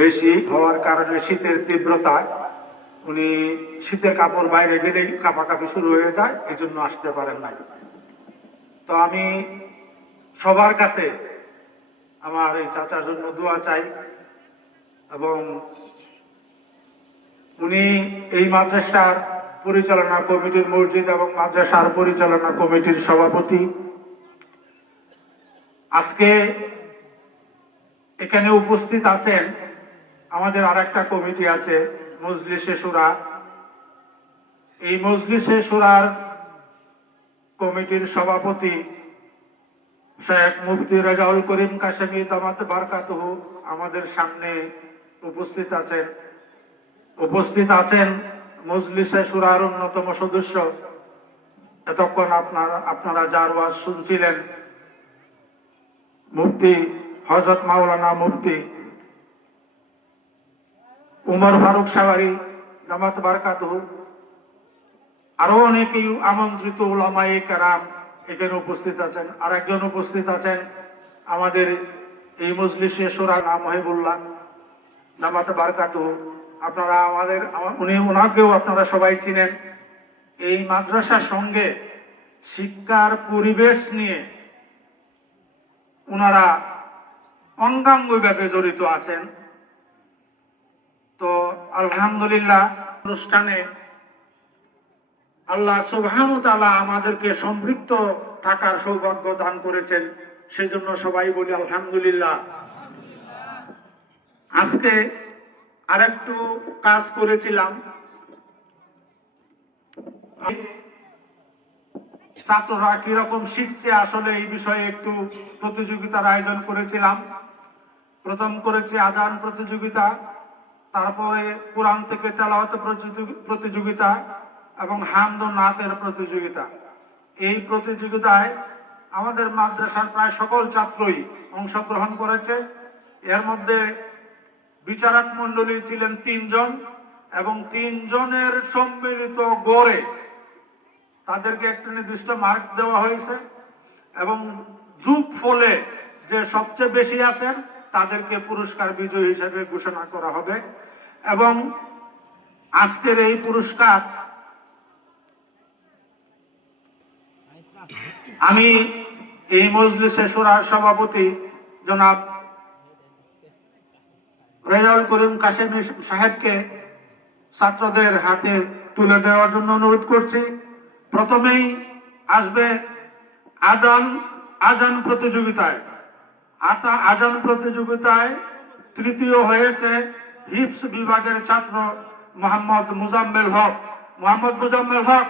বেশি হওয়ার কারণে শীতের তীব্রতায় উনি শীতের কাপড় বাইরে গেলেই কাঁপাকাঁপি শুরু হয়ে যায় এই জন্য আসতে পারেন নাই। তো আমি সবার কাছে আমার এই চাচার জন্য দোয়া চাই এবং উনি এই মাদ্রাসার পরিচালনা কমিটির মসজিদ এবং মাদ্রাসার পরিচালনা কমিটির সভাপতি। আজকে এখানে উপস্থিত আছেন আমাদের আর একটা কমিটি আছে, মজলিসে সুরা। এই মজলিসে সুরার কমিটির সভাপতি শেখ মুফতি রাজাউল করিম কাশেমি তামাত বারকাতুহ আমাদের সামনে উপস্থিত আছেন। উপস্থিত আছেন মজলিসে সুরার অন্যতম সদস্য। এতক্ষণ আপনারা আপনারা যার ওয়াজ শুনছিলেন, মুফতি হজরত মাওলানা মুফতি উমর ফারুক সাওয়ারি জামাত বারকাতুহ, আরও অনেকেই আমন্ত্রিত ওলামায়ে কেরাম এখানে উপস্থিত আছেন। আর একজন উপস্থিত আছেন আমাদের এই মজলিসে সোরা নাম মহিবুল্লাহ জামাত বারকাতুহ। আপনারা আমাদের উনি ওনাকেও আপনারা সবাই চিনেন। এই মাদ্রাসার সঙ্গে শিক্ষার পরিবেশ নিয়ে ওনারা অঙ্গাঙ্গভাবে জড়িত আছেন। তো আলহামদুলিল্লাহ অনুষ্ঠানে আল্লাহ সুবহান আমাদেরকে সম্পৃক্ত থাকার সৌভাগ্য দান করেছেন। সেই জন্য সবাই বলি আলহামদুলিল্লাহ। আজকে আরেকটু কাজ করেছিলাম। ছাত্ররা কীরকম শিখছে আসলে এই বিষয়ে একটু প্রতিযোগিতার আয়োজন করেছিলাম। প্রথম করেছি আজান প্রতিযোগিতা, তারপরে কোরআন থেকে তেলাওয়াত প্রতিযোগি- প্রতিযোগিতা এবং হামদ নাতের প্রতিযোগিতা। এই প্রতিযোগিতায় আমাদের মাদ্রাসার প্রায় সকল ছাত্রই অংশগ্রহণ করেছে। এর মধ্যে বিচারক মন্ডলী ছিলেন তিনজন এবং তিনজনের সম্মিলিত গড়ে তাদেরকে একটা নির্দিষ্ট মার্ক দেওয়া হয়েছে এবং যুগ ফলে যে সবচেয়ে বেশি আছেন তাদেরকে পুরস্কার বিজয়ী হিসেবে ঘোষণা করা হবে। এবং আজকের এই পুরস্কার আমি এই মজলিসে সুরার সভাপতি জনাব রেজাউল করিম কাশেম সাহেবকে ছাত্রদের হাতে তুলে দেওয়ার জন্য অনুরোধ করছি। প্রথমেই আসবে আজান আজান প্রতিযোগিতায়। আতা আজান প্রতিযোগিতায় তৃতীয় হয়েছে হিপস বিভাগের ছাত্র মোহাম্মদ মুজাম্মেল হক। মোহাম্মদ মুজাম্মেল হক